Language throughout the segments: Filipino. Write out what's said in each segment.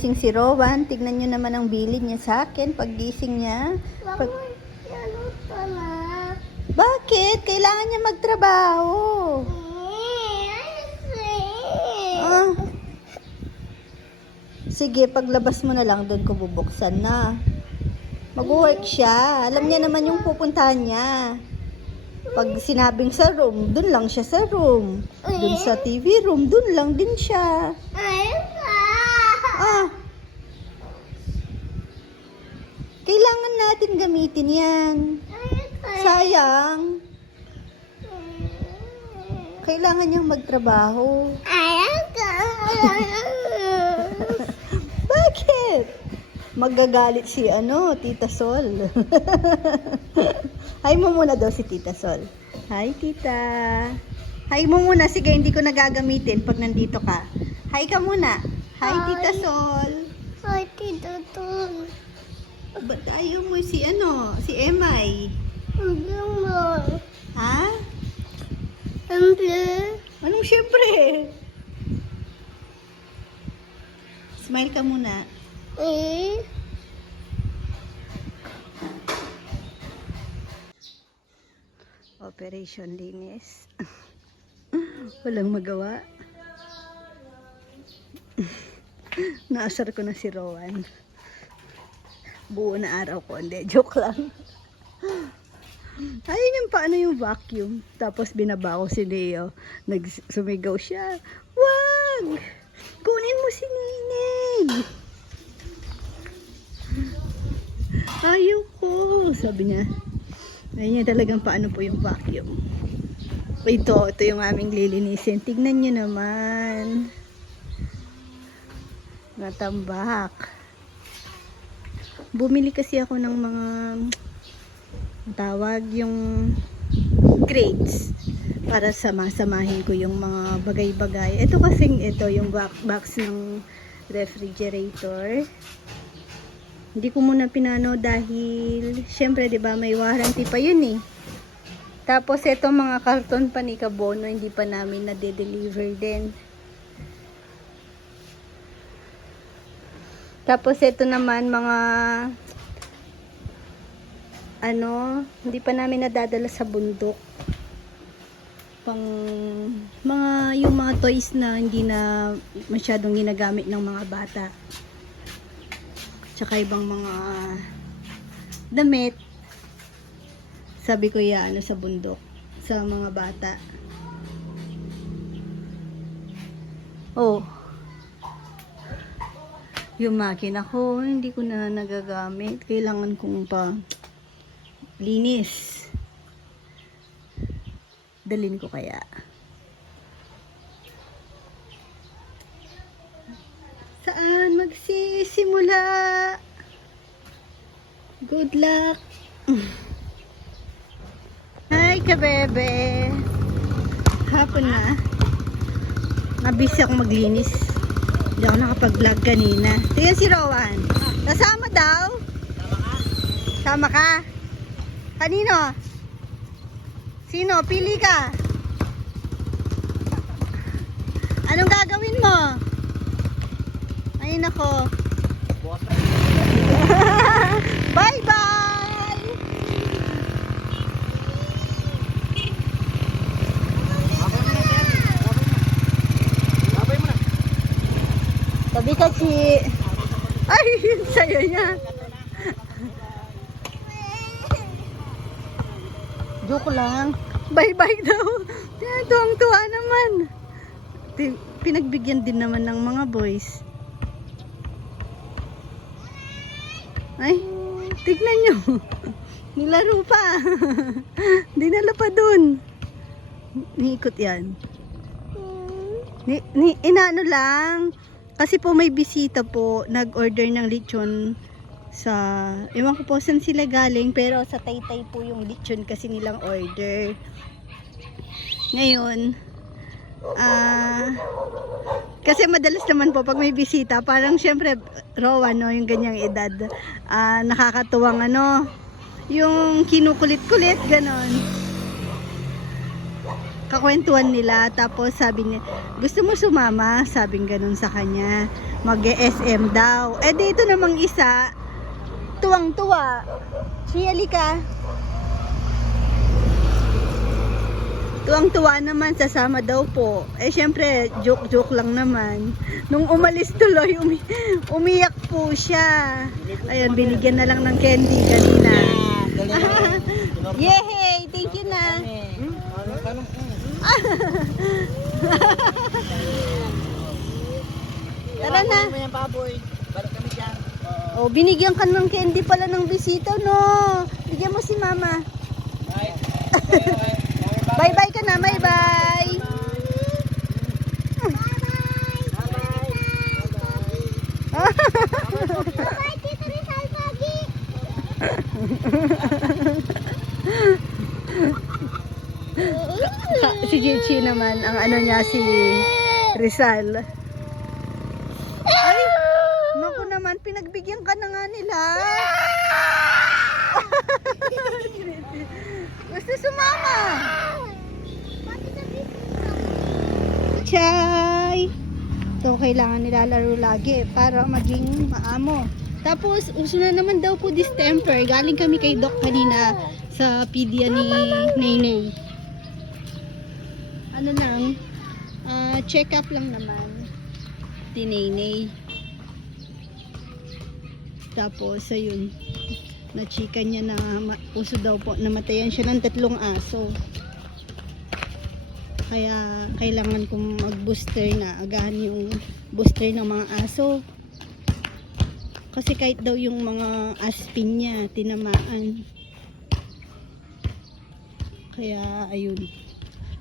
gumising si Rowan. Tignan nyo naman ang bilid niya sa akin pag gising niya. Pag... Ano? Bakit? Kailangan niya magtrabaho. Ah. Sige, paglabas mo na lang doon ko bubuksan na. Mag-work siya. Alam niya naman yung pupuntahan niya. Pag sinabing sa room, doon lang siya sa room. Doon sa TV room, doon lang din siya. Ka! Ah. Kailangan natin gamitin yan. Sayang. Kailangan niyang magtrabaho. Bakit? Magagalit si ano, Tita Sol. Hi mo muna daw si Tita Sol. Hi, Tita. Hi mo muna. Sige, hindi ko nagagamitin pag nandito ka. Hi ka muna. Hi, Hi. Tita Sol. Ay, tito Tol. Ba't ayaw mo si ano, si Emay? Hindi mo. Ha? Hindi. Anong syempre? Smile ka muna. Eh? Operation Linis. Walang magawa. Naasar ko na si Rowan. Buo na araw ko. Hindi, joke lang. Ayun yung paano yung vacuum. Tapos binaba ko si Leo. Nagsumigaw siya. Wag! Kunin mo si Nineng! Ayoko! Sabi niya. Ayun yung talagang paano po yung vacuum. Ito, ito yung aming lilinisin. Tignan nyo naman. Natambak. Bumili kasi ako ng mga tawag yung crates para sama-samahin ko yung mga bagay-bagay. Ito kasing ito yung box, ng refrigerator. Hindi ko muna pinano dahil syempre 'di ba may warranty pa yun eh. Tapos ito mga karton pa ni Kabono hindi pa namin na deliver din. Tapos ito naman mga ano, hindi pa namin nadadala sa bundok. Pang mga yung mga toys na hindi na masyadong ginagamit ng mga bata. Tsaka ibang mga damit. Sabi ko ya ano sa bundok sa mga bata. Oh. Yung makina ko, hindi ko na nagagamit. Kailangan kong pa linis. Dalin ko kaya. Saan magsisimula? Good luck. Hi, kabebe. Hapon na. Nabisi ako maglinis. Hindi ako nakapag-vlog kanina. Tingnan si Rowan. Kasama daw. Sama ka? Kanino? Sino? Pili ka. Anong gagawin mo? Ay nako. Bye-bye! Tabi ka, Chi. Ay, sa'yo niya. Joke lang. Bye-bye daw. Tuwang-tuwa naman. Pinagbigyan din naman ng mga boys. Ay, tignan nyo. Nilaro pa. Dinala pa dun. Niikot yan. Ni, ni, inaano lang. Kasi po may bisita po. Nag-order ng lechon sa... Ewan ko po saan sila galing. Pero sa Taytay po yung lechon kasi nilang order. Ngayon, ah... kasi madalas naman po pag may bisita, parang syempre Rowan no, yung ganyang edad, ah nakakatuwang ano, yung kinukulit-kulit ganon. Kakwentuhan nila. Tapos sabi niya, gusto mo sumama? Sabing ganun sa kanya. Mag-SM daw. Eh dito namang isa, tuwang-tuwa. Siya, ka. Tuwang-tuwa naman, sasama daw po. Eh, syempre, joke-joke lang naman. Nung umalis tuloy, umi umiyak po siya. Ayun, binigyan na lang ng candy kanina. Yehey! Thank you na. Tara na. Balik kami dyan. Oh, binigyan ka ng candy pala ng bisita, no? Bigyan mo si mama. Bye. Bye-bye ka na, bye-bye. Bye, Tito Rizal Pagi. Naman, ang ano niya si Rizal. Ay, naku naman, pinagbigyan ka na nga nila. Gusto sumama. Chay! Ito, kailangan nilalaro lagi para maging maamo. Tapos, uso na naman daw po distemper. Galing kami kay Doc kanina sa pedia ni Naynay. Ano lang, ah, check up lang naman. Ni Naynay. Tapos, ayun, na-chika niya na uso daw po, namatayan siya ng tatlong aso. Kaya kailangan kong mag-booster na agahan yung booster ng mga aso. Kasi kahit daw yung mga aspin niya tinamaan. Kaya ayun.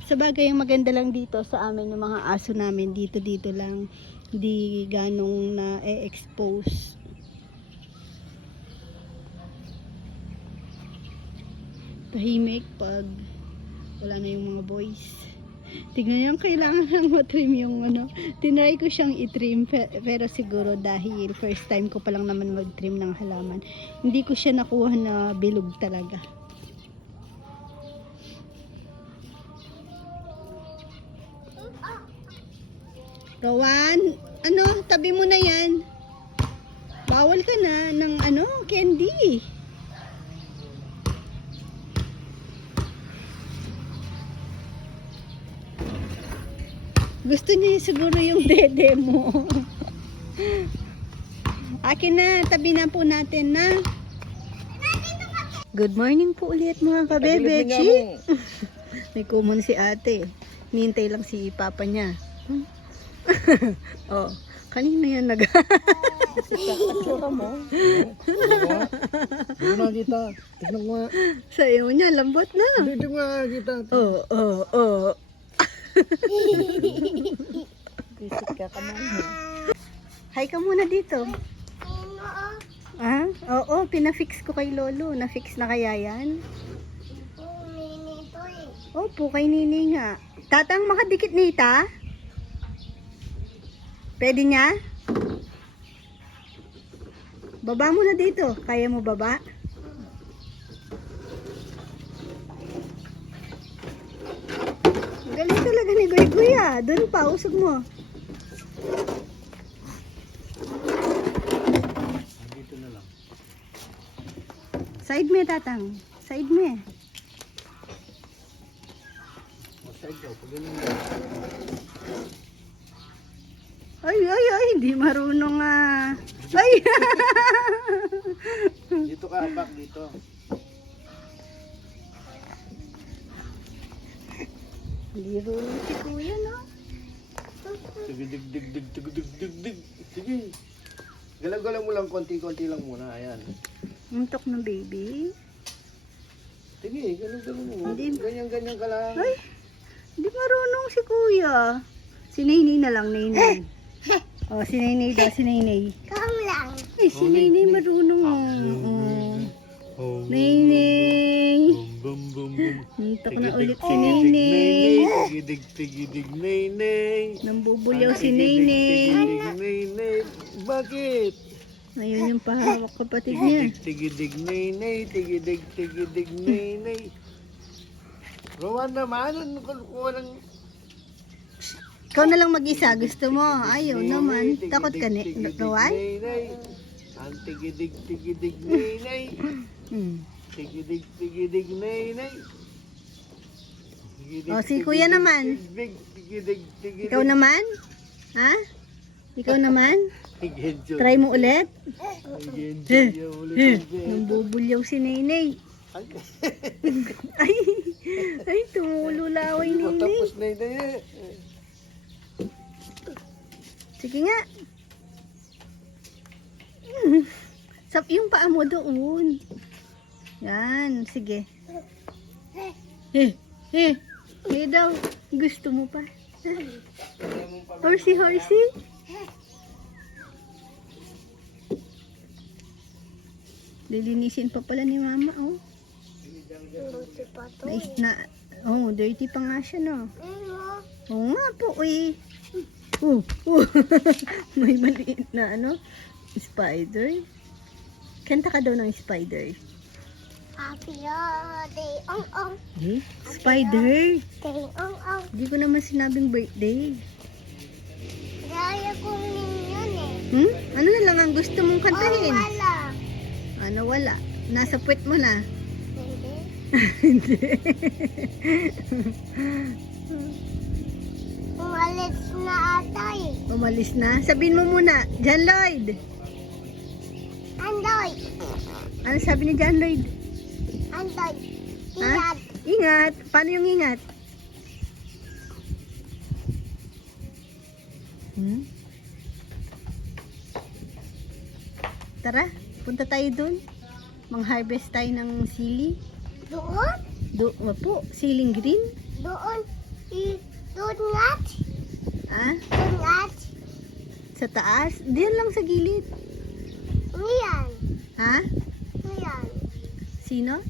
Sa bagay ang maganda lang dito sa amin yung mga aso namin dito dito lang hindi ganong na-expose. Tahimik pag wala na yung mga boys. Tignan yung kailangan lang matrim yung ano. Tinry ko siyang itrim pe- pero siguro dahil first time ko pa lang naman mag-trim ng halaman. Hindi ko siya nakuha na bilog talaga. Rowan, ano, tabi mo na yan. Bawal ka na ng ano, candy. Gusto niya siguro yung dede mo. Akin na, tabi na po natin na. Good morning po ulit mga kabebechi. May kumon si ate. Nintay lang si papa niya. Hmm? oh, kanina yan nag... Tsura mo. Hindi mo nakita. Tignan ko nga. Sa iyo niya, lambot na. Hindi mo nga nakita. Oh, oh, oh. Visit ka ka man. Hi ka muna dito. Ah? Oo, pinafix ko kay Lolo. Na-fix na kaya yan? Eh. Opo, kay Nini nga. Tatang makadikit nita? Pwede niya? Baba mo na dito. Kaya mo baba? Galing talaga ni Goy Goy ah. Doon pa, usog mo. Dito na lang. Side me, tatang. Side me. Outside daw. Pag ganun. Ay, ay, ay, hindi marunong ah. Ay! Dito ka, back dito. Hindi marunong si kuya, no? Tigidig, dig, dig, tigidig, dig, dig. Sige. Galaw-galaw mo lang konti-konti lang muna. Ayan. Muntok ng baby. Sige, galaw-galaw mo. Hindi. Ganyan-ganyan ka lang. Ay, hindi marunong si kuya. Si Nainay na lang, Nainay. oh, si Nainay daw, si Nainay. Kam lang. Eh, si Oh, Nay- Nainay Nay- marunong. Oh. Oh. Nainay. Bum, bum, bum, bum. Muntok na ulit si Nainay. Tigidig, tigidig, naynay. Nambubulyaw si Nainay. tigidig. Bakit? Ayun yung pahawak kapatid niya. Tigidig, tigidig, naynay. Tigidig, tigidig, naynay. Rowan naman, ano kuha ng... Ikaw na lang mag-isa. Gusto mo? Ayaw naman. Takot ka ni Rowan? Ang tigidig, tigidig, nay. Hmm. Tigidig, tigidig, nay, nay. O, si tigidig, kuya naman. Tigidig, tigidig, tigidig. Ikaw naman? Ha? Ikaw naman? Try mo ulit? Tigidig, Eh, ulit, ulit. nambubulyaw si Nenay. Ay, Ay, ay, tumulo laway ni Nenay. Tapos na yun eh. Sige nga. Sa yung paa mo doon. Yan, sige. Eh, eh, eh daw. Gusto mo pa. Horsey, horsey. Lilinisin pa pala ni mama, oh. Eh. na, oh, dirty pa nga siya, no. Ano? Oo nga po, eh. Oh, oh. May maliit na ano, spider. Kanta ka daw ng spider. Happy birthday, ong ong. Eh, spider. Day, ong ong. Hindi ko naman sinabing birthday. Gaya ko yun eh. Hmm? Ano na lang ang gusto mong kantahin? Oh, wala. Ano, wala. Nasa puwet mo na. Hindi. Umalis na ata eh. Umalis na. Sabihin mo muna, John Lloyd. Andoy. Ano sabi ni John Lloyd? Andoy. Ha? Ingat. Ingat. Paano yung ingat? Hmm? Tara, punta tayo dun. Mang-harvest tayo ng sili. Doon? Do, po, siling green. Doon. Doon ngat. Doon ngat. sa taas. Diyan lang sa gilid. Niyan. Ha? Niyan. Sino?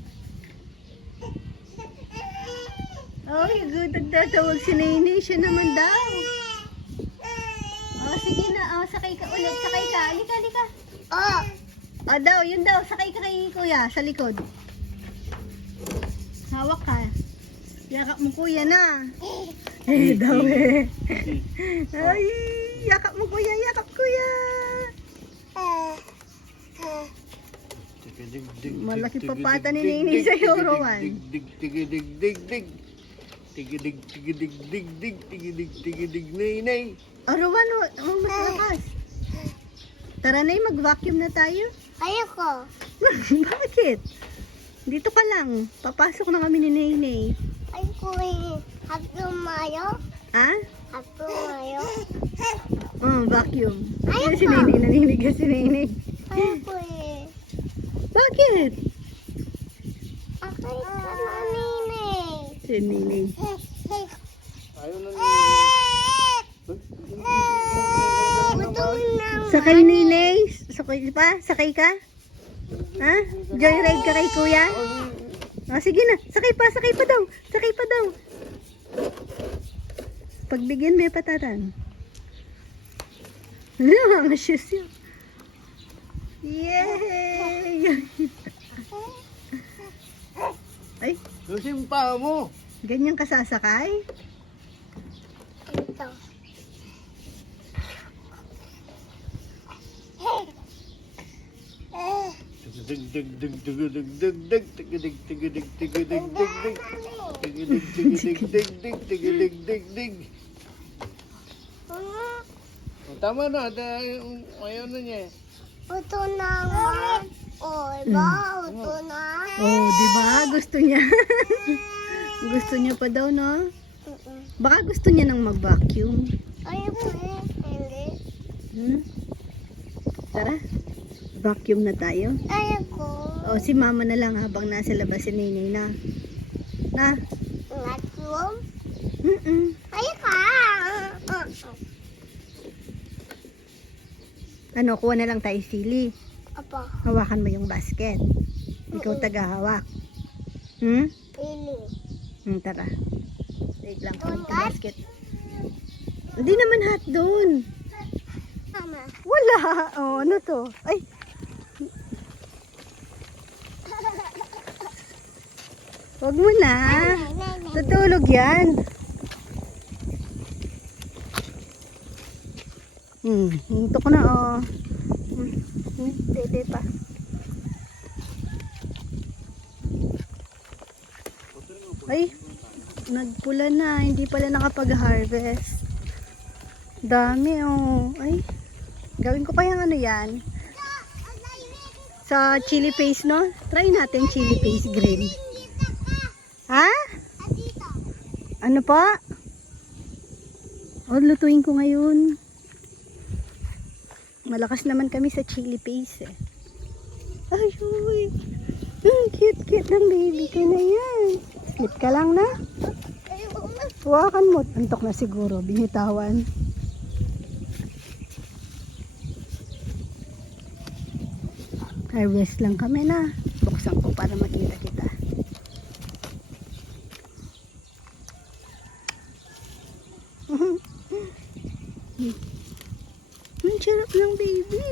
Ay, good. Nagtatawag si Nene. Siya naman daw. Oh, sige na. Oh, sakay ka ulit. Sakay ka. Halika, halika. Oh. Oh, daw. Yun daw. Sakay ka kay kuya sa likod. Hawak ka. Yakap mo kuya na. Eh, daw eh. Ay, yakap mo kuya. Yakap kuya. Dig, Malaki dig, papata ni Nini dig, sa'yo, tigidig, Rowan. dig, dig, Tigidig, dig, dig. Tigidig, tigidig, dig, dig. Tigidig, tigidig, nay, nay. Oh, Rowan, oh, oh, mas lakas. Tara na mag-vacuum na tayo. Ayoko. Bakit? Dito ka lang. Papasok na kami ni Nene. Ayoko eh. Happy mayo. Ha? Happy mayo. Oh, vacuum. Ayaw si ko. Nene. Naninigas si Nene. Ayoko eh. Bakit? Akay ka na nini. Si Nene. Ayaw na. Sakay Nene. Sakay pa? Sakay ka? Ha? Joyride ka kay kuya? Oh, sige na. Sakay pa. Sakay pa daw. Sakay pa daw. Pagbigyan may patatan. Ano, mga shoes yun. Yay! Ay, Lusin pa mo. ganyan ka sasakay? Ito. Dig, dig, tigidig, dig, dig. Tigidig, tigidig, tigidig, dig, dig. Tigidig, tigidig, dig, dig. Tigidig, dig, dig. Oh, Tama na. Ayaw na niya. Ito na nga. Oh, iba. Ito na. Oh, di ba? Gusto niya. gusto niya pa daw, no? Baka gusto niya nang mag-vacuum. Ayoko eh. Hindi. Hmm? Tara, vacuum na tayo. Ayoko. O, si mama na lang habang nasa labas si Nene na. Na? Vacuum. Mm-mm. Ayoko. Ano, kuha na lang tayo sili. Apa. Hawakan mo yung basket. Ikaw Oo. tagahawak. Hmm? Pili. Hmm, tara. Wait lang, kunin ko basket. Hindi naman hot doon. Mama. Wala. Oh, ano to? Ay. Wag mo na. Tutulog yan. Hmm, hinto ko na oh. Hmm, dede pa. Ay, nagpula na. Hindi pala nakapag-harvest. Dami oh. Ay, gawin ko kaya ano yan. Sa chili paste, no? Try natin chili paste green. Ha? Ano pa? O, lutuin ko ngayon. Malakas naman kami sa chili paste eh. Ay, uy. Hmm, cute, cute ng baby ko na yan. Sleep ka lang na. Huwakan mo. Antok na siguro. Binitawan. Harvest lang kami na. Buksan ko para makita kita. Ang sarap ng baby.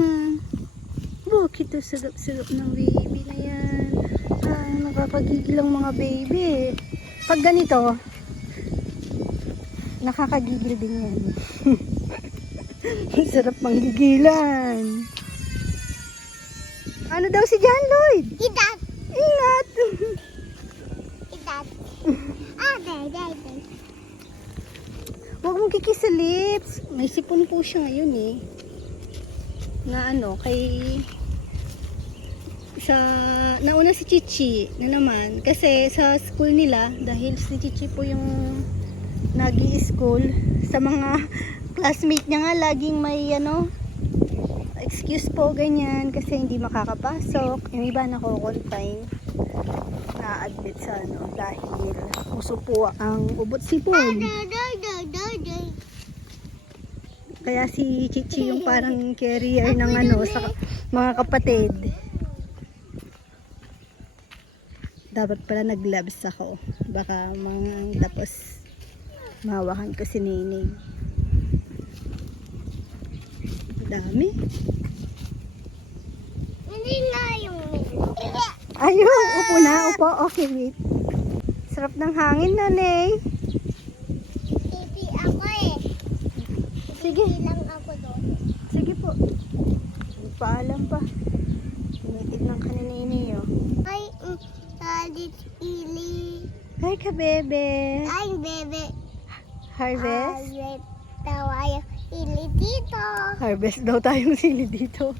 Hmm. Bakit ang sarap-sarap ng baby na yan? Ah, nakakagigil ang mga baby. Pag ganito, nakakagigil din yan. Ang sarap manggigilan. Ano daw si John Lloyd? Ingat! Mong kikis sa lips. May sipon po siya ngayon eh. Na ano, kay... Sa... Nauna si Chichi na naman. Kasi sa school nila, dahil si Chichi po yung nag school sa mga classmate niya nga, laging may ano, excuse po ganyan kasi hindi makakapasok. Yung iba nako-confine na-admit sa ano dahil uso po ang ubot sipon. Kaya si Chichi yung parang carrier ng ano sa mga kapatid. Dapat pala nag-gloves ako. Baka mga tapos mahawakan ko si Nining. Dami. Hindi nga yung Ayun, upo na, upo. Okay, wait. Sarap ng hangin na, Ney. Titi ako eh. Sige, Ilang ako doon. sige po. Paalam pa. Tinitignan ka ni Nini, oh. Ay, mm, salit ili. Hi ka, bebe. Ay, bebe. Harvest? Ay, tawayo. Ili dito. Harvest daw tayong sili dito.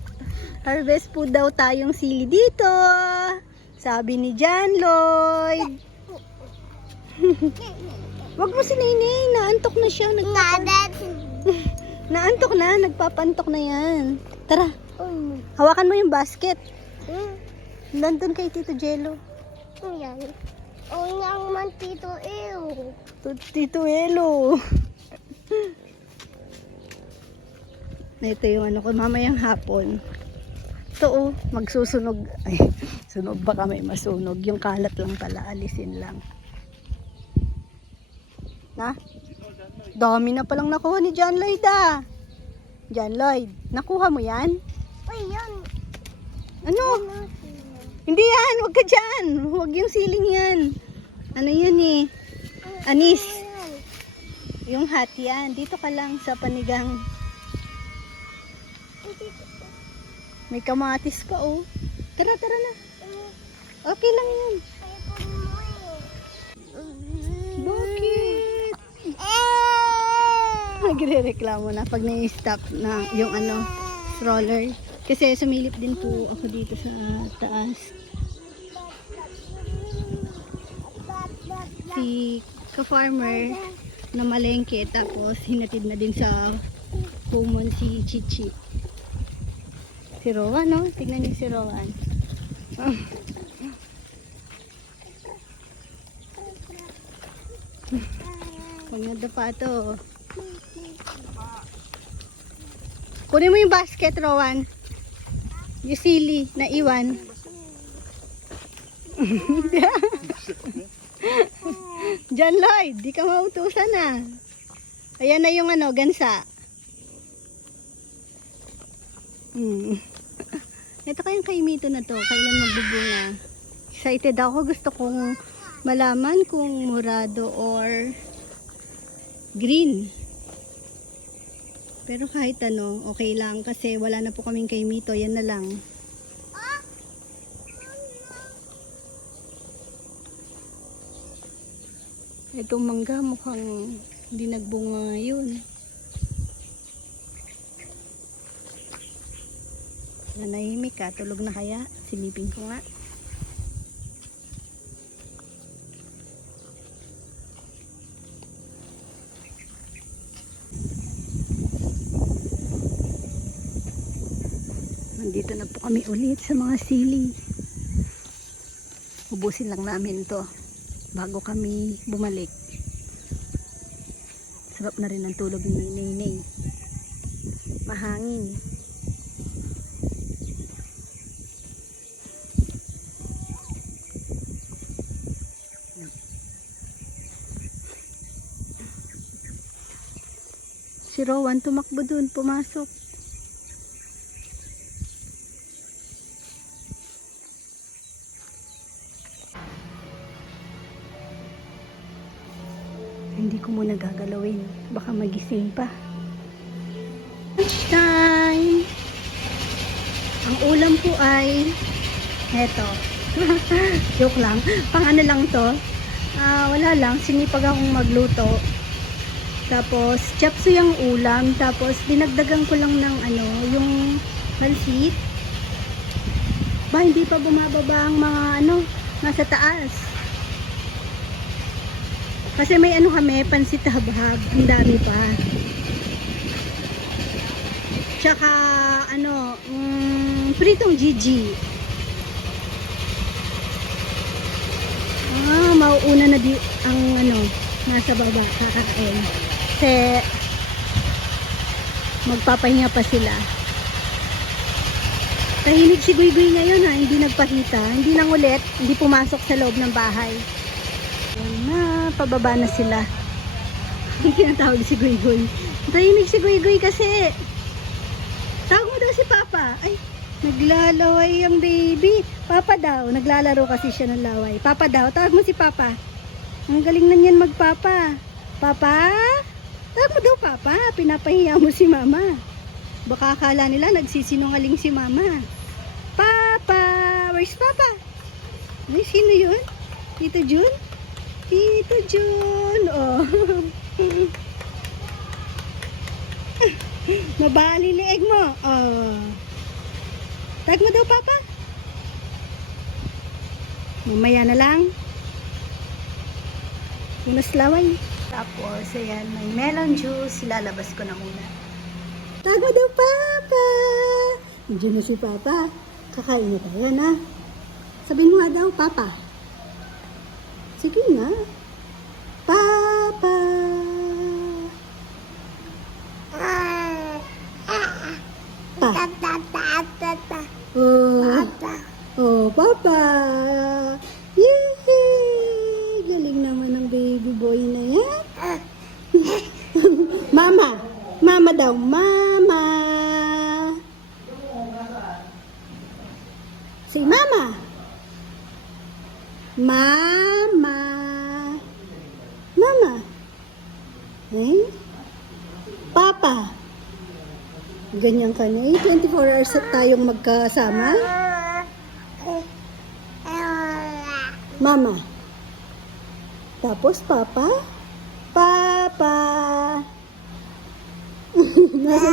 Harvest po daw tayong sili dito. Sabi ni John Lloyd. Wag mo si Nene, naantok na siya. Nadat. naantok na, nagpapantok na yan. Tara, Um, hawakan mo yung basket. mm, Nandun kay Tito Jello. yan. O nang man tito ew. Tito Elo. Ito yung ano ko, mamayang hapon. Ito oh, magsusunog. Ay, sunog baka may masunog. Yung kalat lang pala, alisin lang. Na? Dami na palang nakuha ni John Lloyd ah. John Lloyd, nakuha mo yan? Uy, yan. Ano? Hindi yan, wag ka dyan. Huwag yung siling yan. Ano yan eh? Anis. Yung hat yan. Dito ka lang sa panigang. May kamatis pa oh. Tara, tara na. Okay lang yan. Bakit? Nagre-reklamo na pag nai-stop na yung ano, stroller. Kasi sumilip din po ako dito sa taas. Si ka-farmer na malengke tapos hinatid na din sa kumon si Chichi. Si Rowan, no? Tignan niyo si Rowan. Ah. Huwag na dapa to. Kunin mo yung basket, Rowan. Yung sili na iwan. John Lloyd, di ka mautusan na. Ayan na yung ano, gansa. Hmm. Ito kayang kaimito na to. Kailan magbubunga? Excited ako. Gusto kong malaman kung murado or green. Pero kahit ano, okay lang kasi wala na po kaming kay Mito, yan na lang. Itong mangga mukhang hindi nagbunga ngayon. Nanahimik ka, tulog na kaya? Silipin ko nga. Nandito na po kami ulit sa mga sili. Ubusin lang namin to bago kami bumalik. Sarap na rin ang tulog ni Nenay. Mahangin. Si Rowan tumakbo dun, pumasok. Baka magising pa. Lunchtime! Ang ulam po ay eto. Joke lang. Pang ano lang to. Ah, wala lang. Sinipag akong magluto. Tapos, chapsuy ang ulam. Tapos, dinagdagan ko lang ng ano, yung malsit. Ba, hindi pa bumababa ang mga ano, nasa taas. Kasi may ano kami, pansit habhab. Ang dami pa. Tsaka, ano, mm, pritong Gigi. Ah, mauuna na di ang ano, nasa baba, kakain. Kasi, magpapahinga pa sila. Tahimik si Guy Guy ngayon ha, hindi nagpakita. Hindi nang ulit, hindi pumasok sa loob ng bahay. Ayan na, pababa na sila. Hindi kinatawag si Guy. Tahimik si Guy kasi. Tawag mo daw si Papa. Ay, naglalaway ang baby. Papa daw, naglalaro kasi siya ng laway. Papa daw, tawag mo si Papa. Ang galing na niyan magpapa. Papa? Tawag mo daw Papa, pinapahiya mo si Mama. Baka akala nila nagsisinungaling si Mama. Papa! Where's Papa? Ay, sino yun? Tito Jun? Tito Jun! Oh. Mabali lieg mo. Oh. Tag mo daw, Papa. Mamaya na lang. Unas laway. Tapos, ayan, may melon juice. Ilalabas ko na muna. Tag mo daw, Papa. Nandiyan na si Papa. Kakain na tayo, na. Sabihin mo nga daw, Papa. Sige nga. Papa. Pa. Oh. Oh, Papa. Yay! Galing naman ng baby boy na yan. Mama. Mama daw. Mama. Say mama. Mama. Mama. Eh? Papa. Ganyan ka na eh. 24 hours tayong magkasama. Mama. Tapos Papa. Papa. Nasa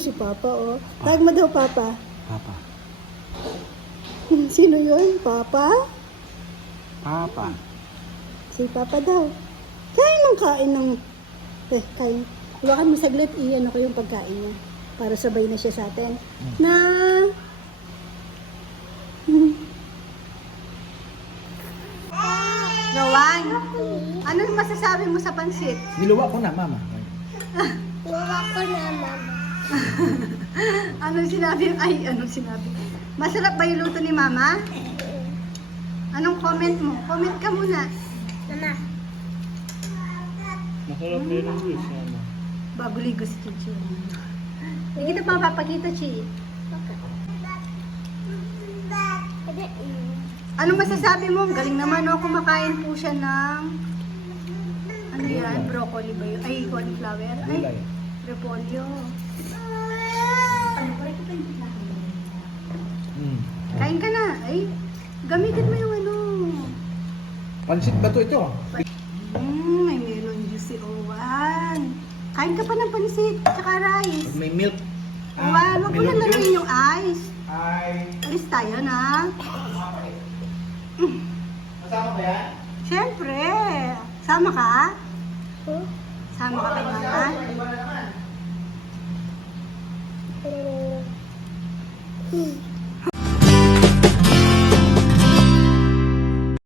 si Papa oh. Tag mo daw Papa. Papa. Sino yun? Papa? Papa. Si Papa daw. Kain ng kain ng... Eh, kain. Iwakan mo saglit, i-ano ko yung pagkain niya. Para sabay na siya sa atin. Na... Rowan, ano yung masasabi mo sa pansit? Niluwa ko na, mama. Wala ko na, mama. Anong sinabi? Ay, anong sinabi? Masarap ba yung luto ni Mama? Anong comment mo? Comment ka muna. Mama. Masarap ang juice, mama. Babuligo si Chichi. Hindi kita pa mapapakita, Chi. Ano masasabi mo? Galing naman oh, kumakain po siya ng ano yan? Broccoli ba yun? Ay, cauliflower? Ay, repolyo. Hmm. Kain ka na. Ay, gamitin mo yung ano. Pansit ba to ito? Mm, may melon juice si Owan. Kain ka pa ng pansit, tsaka rice. May milk. Owan, wag mo na laruin yung ice. Ay. Alis tayo na. Kasama ba yan? Siyempre. Sama ka? Sama ka kay mama? Hmm.